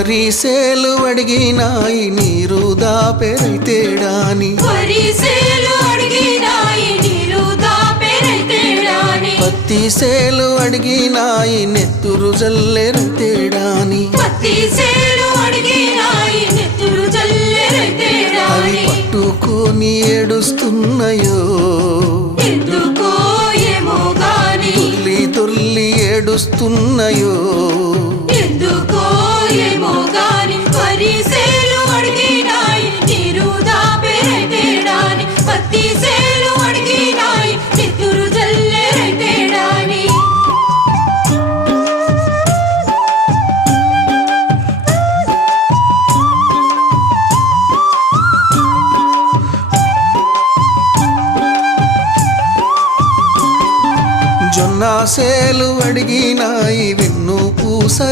వరిసేలు అడిగినాయి నీరు దాపెరైతేడాని పత్తి సేలు అడిగినాయి నెత్తురు జల్లెరైతేడాని అవి పట్టుకొని ఏడుస్తున్నాయో తుల్లి తుల్లి ఏడుస్తున్నాయో జొన్న సేలు అడిగినాయి వెన్ను పూస